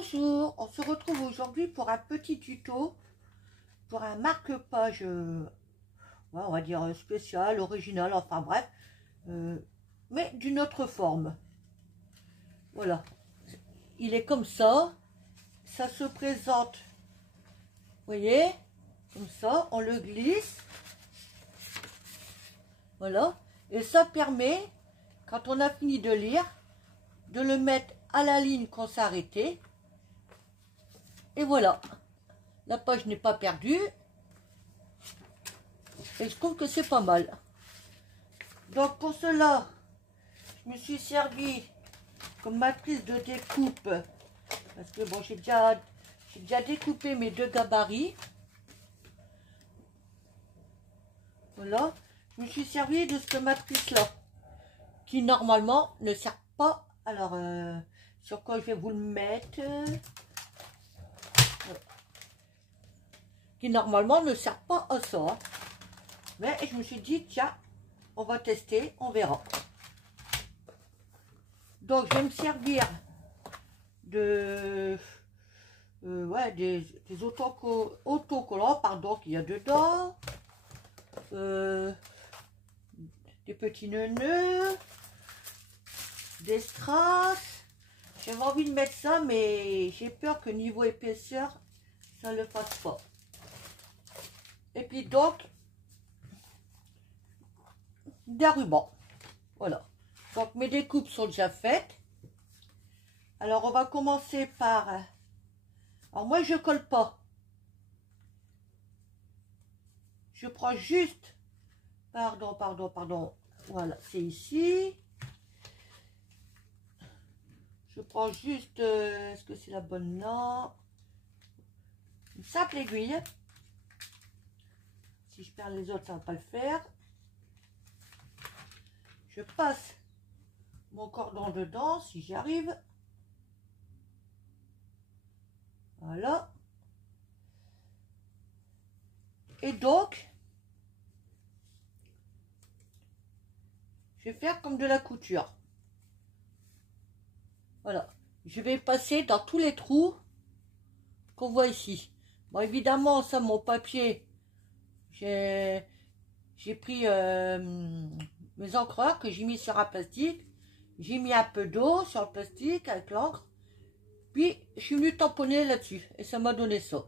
Bonjour, on se retrouve aujourd'hui pour un petit tuto, pour un marque-page, ouais, on va dire spécial, original, enfin bref, mais d'une autre forme. Voilà, il est comme ça se présente, vous voyez, comme ça, on le glisse, voilà, et ça permet, quand on a fini de lire, de le mettre à la ligne qu'on s'est arrêté. Et voilà, la page n'est pas perdue. Et je trouve que c'est pas mal. Donc pour cela, je me suis servi comme matrice de découpe. Parce que bon, j'ai déjà découpé mes deux gabarits. Voilà, je me suis servi de cette matrice-là. Qui normalement ne sert pas. Alors, sur quoi je vais vous le mettre, qui normalement ne sert pas à ça. Hein. Mais je me suis dit, tiens, on va tester, on verra. Donc, je vais me servir de ouais, des autocollants, pardon, qu'il y a dedans. Des petits nœuds, des strass. J'avais envie de mettre ça, mais j'ai peur que niveau épaisseur, ça ne le fasse pas. Et puis donc, des rubans. Voilà. Donc mes découpes sont déjà faites. Alors on va commencer par... Alors moi je colle pas. Je prends juste... Pardon. Voilà, c'est ici. Je prends juste... Est-ce que c'est la bonne? Non. Une simple aiguille. Si je perds les autres, ça ne va pas le faire. Je passe mon cordon dedans, si j'y arrive. Voilà. Et donc, je vais faire comme de la couture. Voilà. Je vais passer dans tous les trous qu'on voit ici. Bon, évidemment, ça, mon papier, j'ai pris mes encreurs que j'ai mis sur un plastique. J'ai mis un peu d'eau sur le plastique avec l'encre. Puis, je suis venue tamponner là-dessus. Et ça m'a donné ça.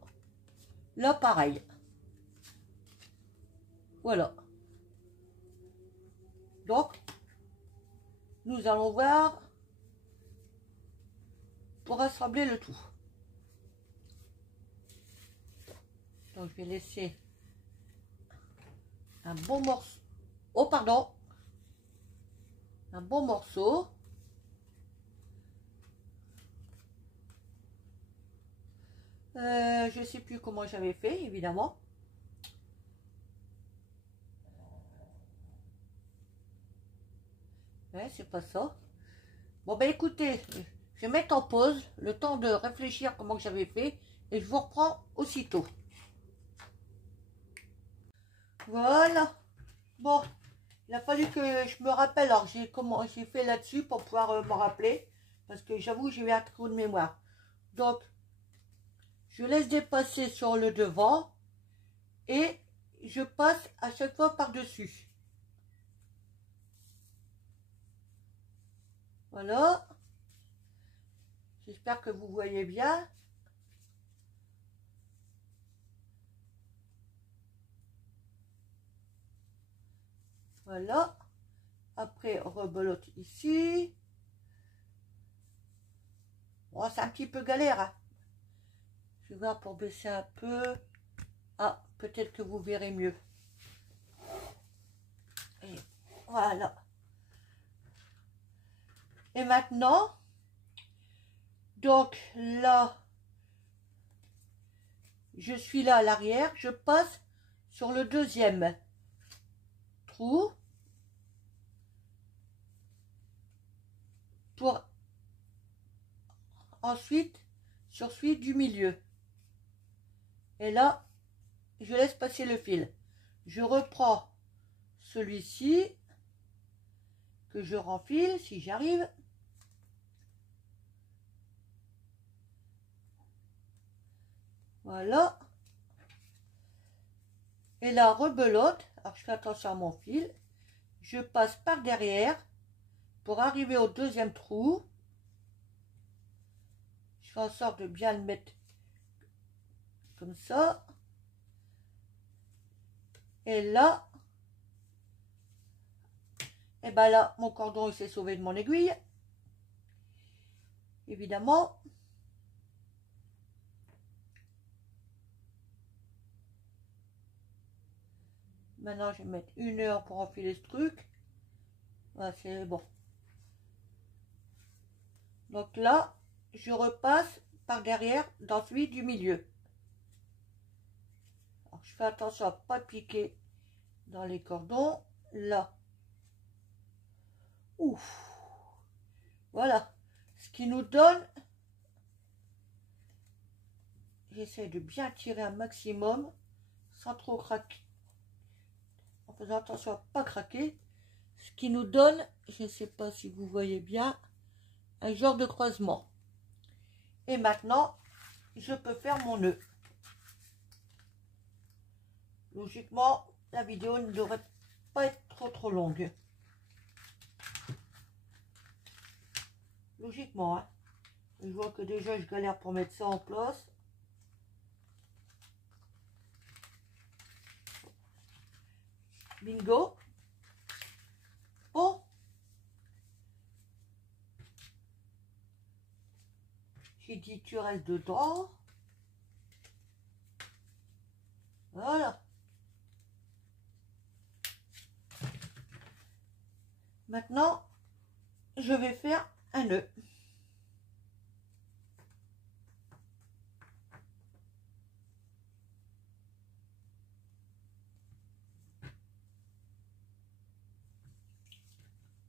Là, pareil. Voilà. Donc, nous allons voir pour assembler le tout. Donc, je vais laisser un bon morceau. Oh, pardon. Un bon morceau. Je ne sais plus comment j'avais fait, évidemment. Ouais, c'est pas ça. Bon, ben écoutez, je vais mettre en pause le temps de réfléchir comment j'avais fait et je vous reprends aussitôt. Voilà. Bon, il a fallu que je me rappelle. Alors, j'ai fait là-dessus pour pouvoir me rappeler. Parce que j'avoue, j'ai eu un trou de mémoire. Donc, je laisse dépasser sur le devant. Et je passe à chaque fois par-dessus. Voilà. J'espère que vous voyez bien. Voilà. Après, on rebelote ici. Bon, c'est un petit peu galère. Hein. Je vais voir pour baisser un peu. Ah, peut-être que vous verrez mieux. Et voilà. Et maintenant, donc là, je suis là à l'arrière. Je passe sur le deuxième trou. Pour ensuite sur celui du milieu. Et là, je laisse passer le fil. Je reprends celui-ci que je renfile si j'arrive. Voilà. Et la rebelote, alors je fais attention à mon fil, je passe par derrière pour arriver au deuxième trou. Je fais en sorte de bien le mettre comme ça. Et là, et ben là, mon cordon il s'est sauvé de mon aiguille. Évidemment. Maintenant, je vais mettre 1 heure pour enfiler ce truc. Voilà, c'est bon. Donc là, je repasse par derrière dans celui du milieu. Alors, je fais attention à ne pas piquer dans les cordons. Là. Ouf. Voilà. Ce qui nous donne... J'essaie de bien tirer un maximum sans trop craquer. En faisant attention à ne pas craquer. Ce qui nous donne, je ne sais pas si vous voyez bien, un genre de croisement. Et maintenant, je peux faire mon nœud. Logiquement, la vidéo ne devrait pas être trop longue. Logiquement, hein. Je vois que déjà je galère pour mettre ça en place. Bingo. Bon. J'ai dit tu restes dedans. Voilà. Maintenant, je vais faire un nœud.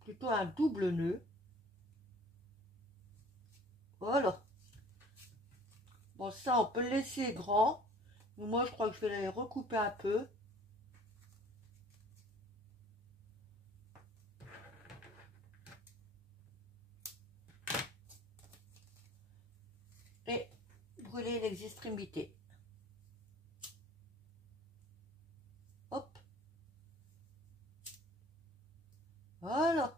Plutôt un double nœud. Voilà. Bon, ça, on peut le laisser grand. Mais moi, je crois que je vais les recouper un peu. Et brûler les extrémités. Hop. Voilà.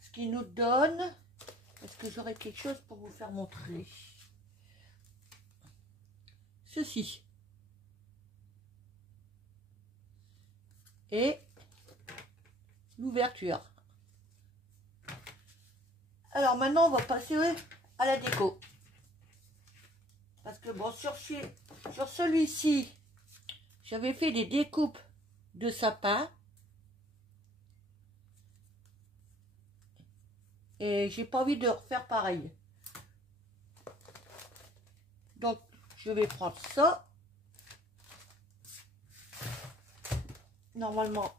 Ce qui nous donne... Est-ce que j'aurai quelque chose pour vous faire montrer? Ceci. Et l'ouverture. Alors maintenant, on va passer à la déco. Parce que bon, sur celui-ci, j'avais fait des découpes de sapin. Et j'ai pas envie de refaire pareil. Donc, je vais prendre ça. Normalement,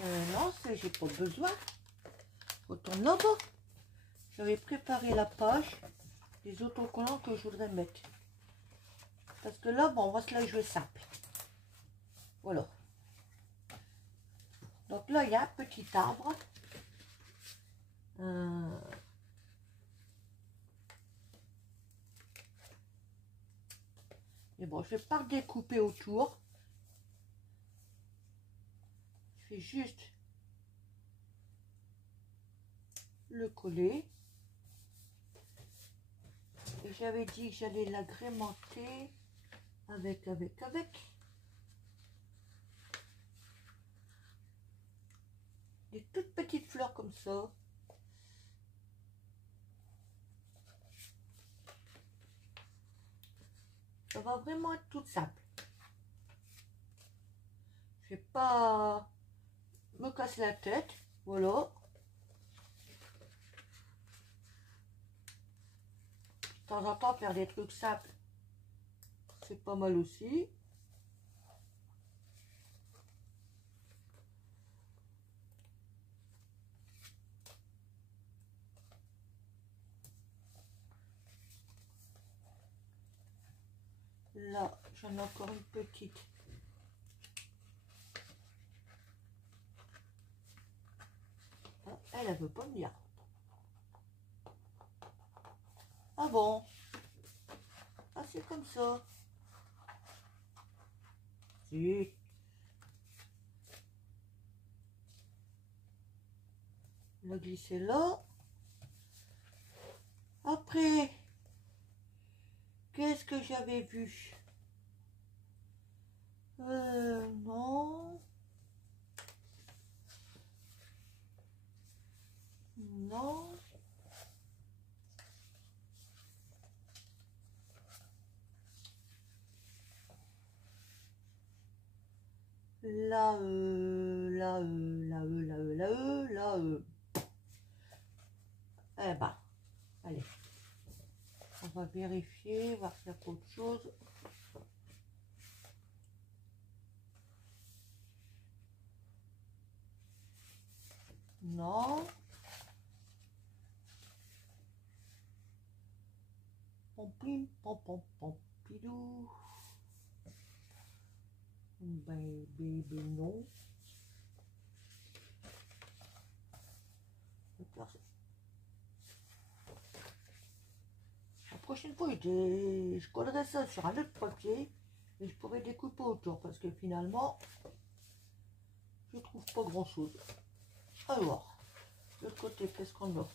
non, j'ai pas besoin. Retourne là-bas. J'avais préparé la page des autocollants que je voudrais mettre. Parce que là, bon, on va se la jouer simple. Voilà. Donc là, il y a un petit arbre. Mais bon, je vais pas découper autour. Je fais juste le coller. Et j'avais dit que j'allais l'agrémenter avec des toutes petites fleurs comme ça. Ça va vraiment être tout simple. Je vais pas me casser la tête. Voilà. De temps en temps, faire des trucs simples, c'est pas mal aussi. Là, j'en ai encore une petite. Ah, elle veut pas venir. Ah bon? c'est comme ça. Si. On va glisser là. Après, qu'est-ce que j'avais vu? Non. Non. Là, Eh ben, allez. On va vérifier, voir s'il y a pas autre chose. Non. Pompim, pom, pom, pom, pidou. Ben, non. La prochaine fois, je collerai ça sur un autre papier et je pourrais découper autour parce que finalement, je trouve pas grand chose. Alors, de l'autre côté, qu'est-ce qu'on a?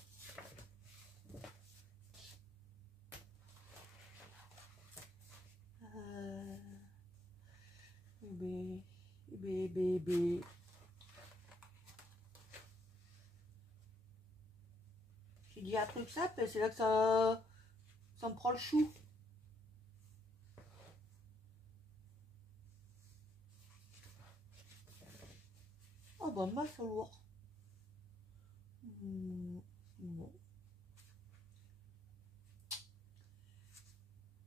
J'ai dit un truc simple et c'est là que ça me prend le chou. Oh bah mince alors. Non.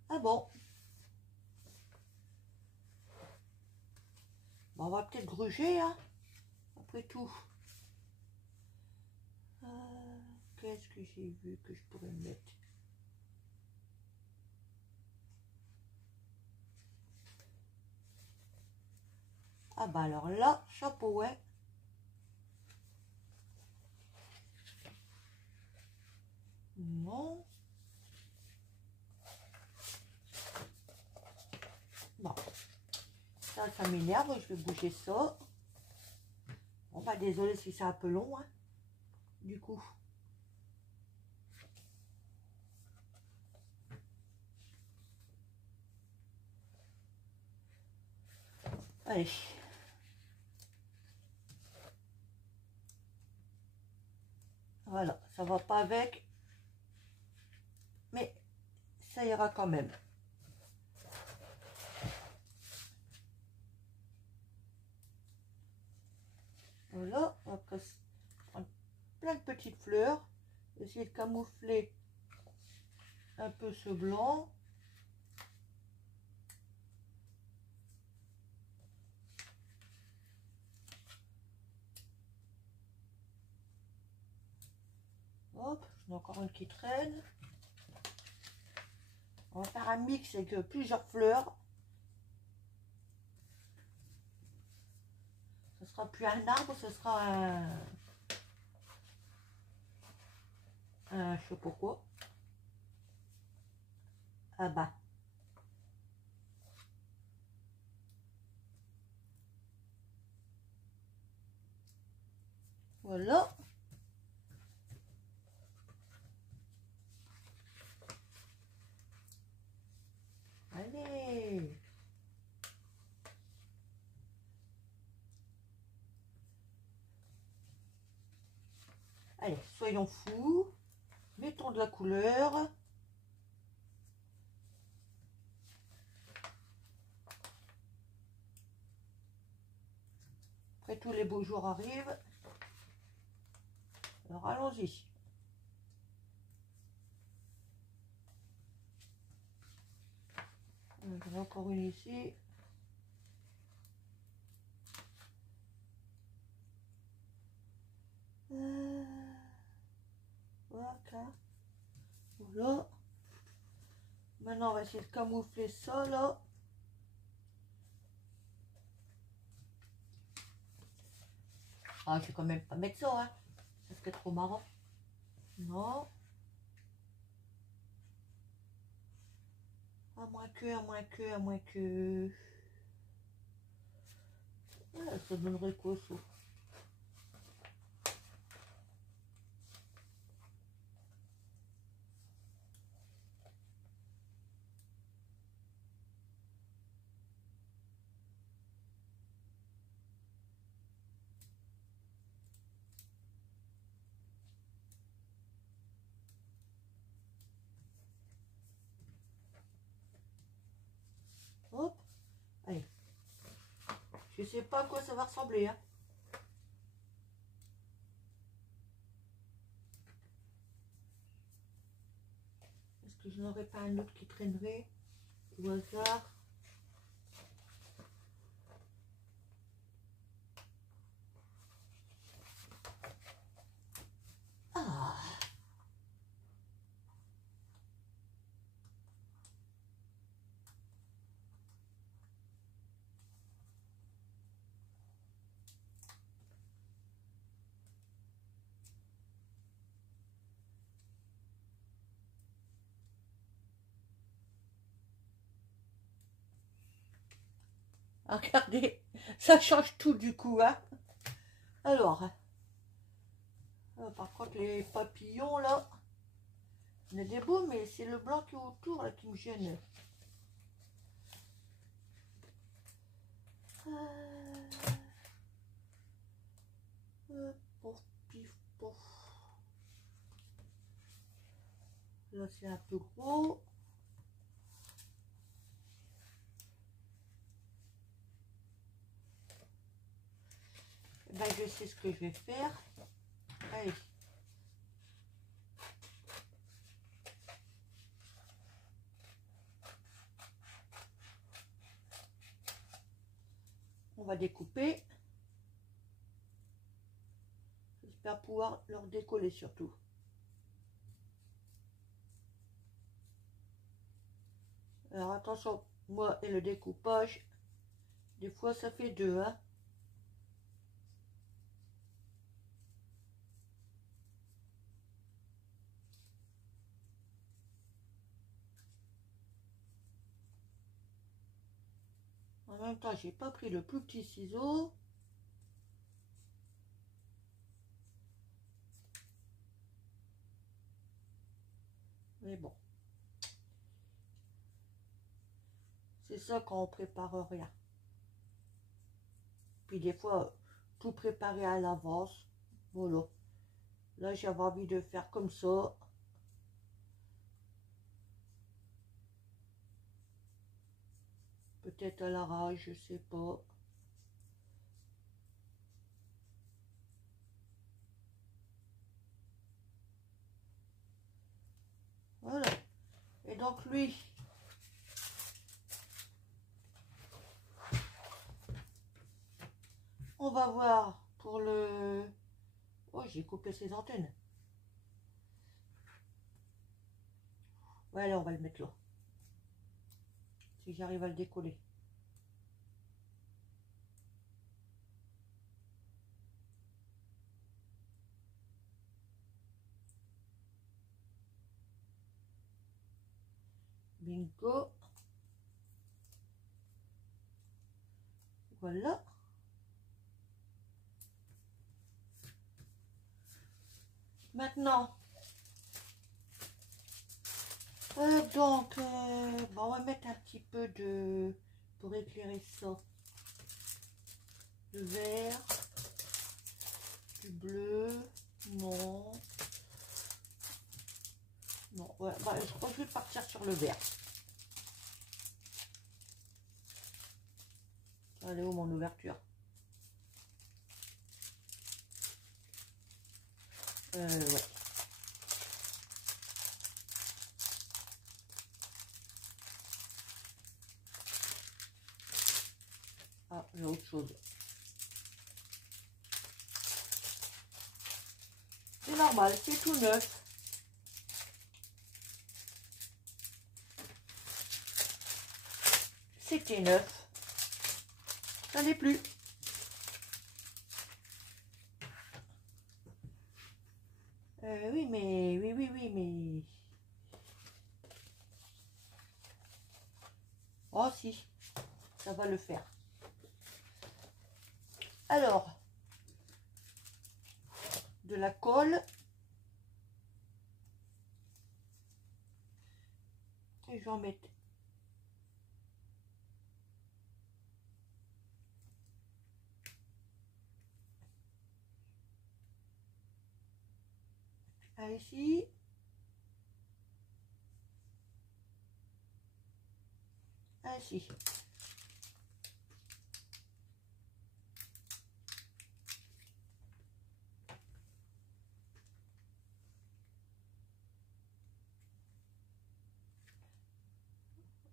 Ah bon. Bon, on va peut-être gruger, hein, après tout. Qu'est-ce que j'ai vu que je pourrais mettre? Ah bah alors là, chapeau, ouais. Non. Bon. Ça m'énerve, je vais bouger ça. Bon bah désolé si c'est un peu long, hein, du coup. Allez. Voilà, ça va pas avec, mais ça ira quand même. Voilà, on va prendre plein de petites fleurs, essayer de camoufler un peu ce blanc. Hop, j'en ai encore une qui traîne. On va faire un mix avec plusieurs fleurs. Ce sera plus un arbre, ce sera un je sais pas quoi. Ah bah. Voilà. Allez. Allez, soyons fous. Mettons de la couleur. Après, tous les beaux jours arrivent. Alors, allons-y. J'en ai encore une ici. Voilà. Voilà. Maintenant, on va essayer de camoufler ça, là. Ah, je vais quand même pas mettre ça, hein. Ça serait trop marrant. Non. À moins que... Ah, ça donnerait quoi ça? Hop, allez. Je sais pas à quoi ça va ressembler, hein. Est-ce que je n'aurais pas un autre qui traînerait au hasard? Ah, regardez, ça change tout du coup, hein. Alors, par contre les papillons là, il y en a des beaux, mais c'est le blanc qui est autour là qui me gêne. Pouf, pif, pouf. Là c'est un peu gros. Ben, je sais ce que je vais faire. Allez. On va découper. J'espère pouvoir leur décoller surtout. Alors attention, moi et le découpage, des fois ça fait deux, hein. En même temps, j'ai pas pris le plus petit ciseau. Mais bon. C'est ça quand on prépare rien. Puis des fois, tout préparer à l'avance. Voilà. Là, j'avais envie de faire comme ça. Peut-être à l'arrache, je sais pas. Voilà. Et donc lui, on va voir pour le... Oh, j'ai coupé ses antennes. Ouais, là, on va le mettre là. Si j'arrive à le décoller. Bingo. Voilà. Maintenant, bon, on va mettre un petit peu de... pour éclairer ça. Du vert, du bleu, non. Non, ouais, bah, je crois que je vais partir sur le vert. Elle est où mon ouverture? Ouais. Ah, j'ai autre chose. C'est normal, c'est tout neuf. C'était neuf. Ça n'est plus. Oui, mais... Oui, mais... Oh si, ça va le faire. Alors, de la colle. Et je vais en mettre. Un ici. Un ici.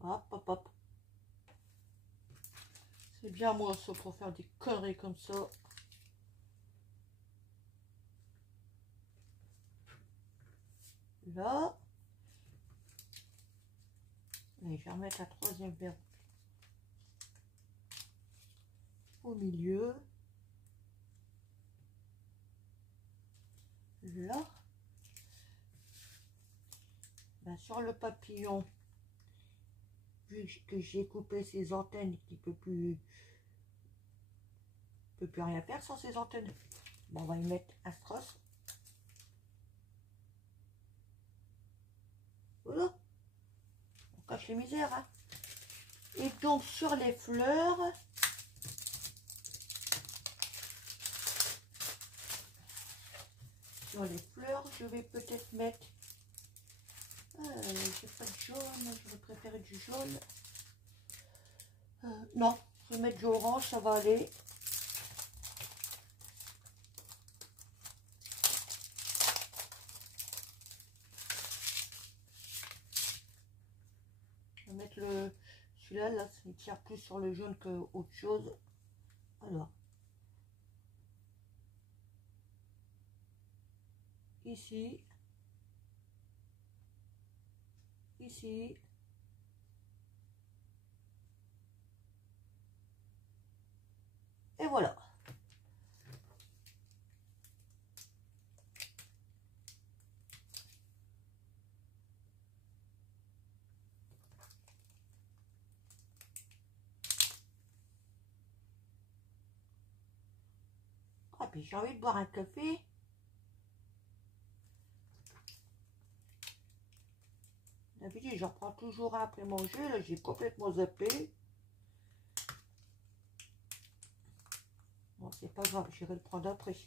Hop, hop, hop. C'est bien moi ça pour faire des conneries comme ça. Là. Et je vais remettre la troisième verre au milieu. Là. Ben, sur le papillon, vu que j'ai coupé ses antennes, qui peut plus rien faire sans ses antennes. Bon, on va y mettre un strass. Voilà. On cache les misères. Hein. Et donc sur les fleurs, je vais peut-être mettre. J'ai pas de jaune, je vais préférer du jaune. Non, je vais mettre du orange, ça va aller. Je vais mettre celui-là, là, il tire plus sur le jaune que autre chose. Alors, ici, ici, et voilà. Ah, puis j'ai envie de boire un café. D'habitude, j'en prends toujours un après manger. Là, j'ai complètement zappé. Bon, c'est pas grave, j'irai le prendre après.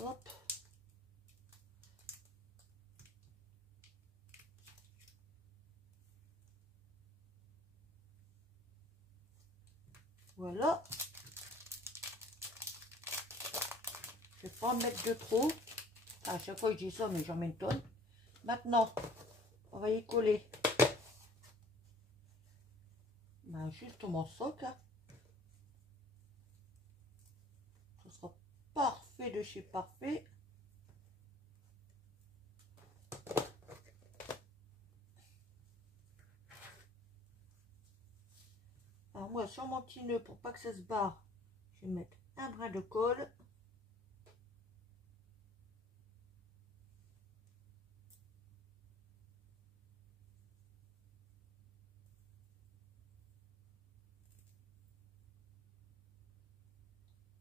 Hop. Voilà. Je ne vais pas en mettre de trop. À chaque fois, je dis ça, mais j'en mets une tonne. Maintenant, on va y coller. Ben, justement ça, là. Ce sera parfait de chez parfait. Alors moi, sur mon petit nœud, pour pas que ça se barre, je vais mettre un brin de colle.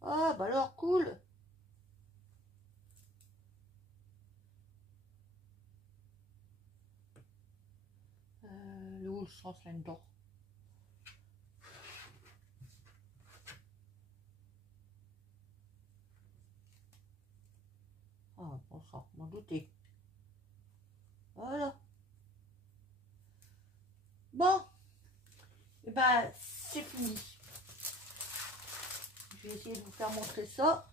Ah, bah alors, cool. Où le sens là-dedans? Ah, bon sang, m'en douter. Voilà. Bon, et ben c'est fini. Je vais essayer de vous faire montrer ça.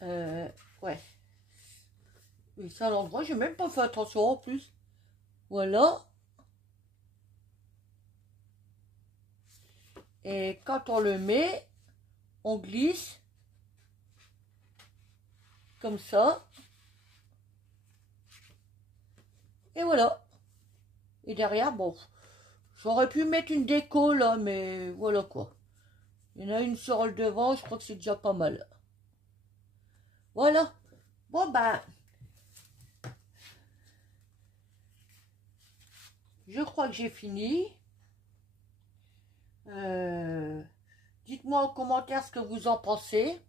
Ouais. Et ça, à l'endroit, j'ai même pas fait attention en plus. Voilà. Et quand on le met, on glisse. Comme ça. Et voilà. Et derrière, bon, j'aurais pu mettre une déco là, mais voilà quoi. Il y en a une sur le devant, je crois que c'est déjà pas mal. Voilà. Bon ben, je crois que j'ai fini. Dites-moi en commentaire ce que vous en pensez.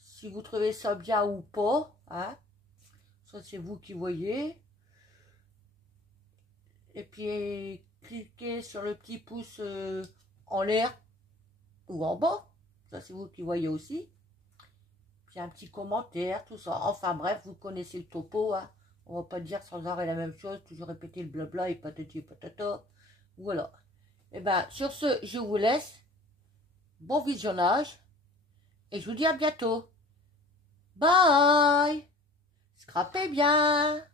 Si vous trouvez ça bien ou pas. Hein. Ça, c'est vous qui voyez. Et puis, cliquez sur le petit pouce en l'air ou en bas. Ça, c'est vous qui voyez aussi. Puis un petit commentaire, tout ça. Enfin bref, vous connaissez le topo. Hein. On va pas dire sans arrêt la même chose, toujours répéter le blabla et patati et patata. Voilà. Et bien, sur ce, je vous laisse. Bon visionnage. Et je vous dis à bientôt. Bye. Scrapez bien.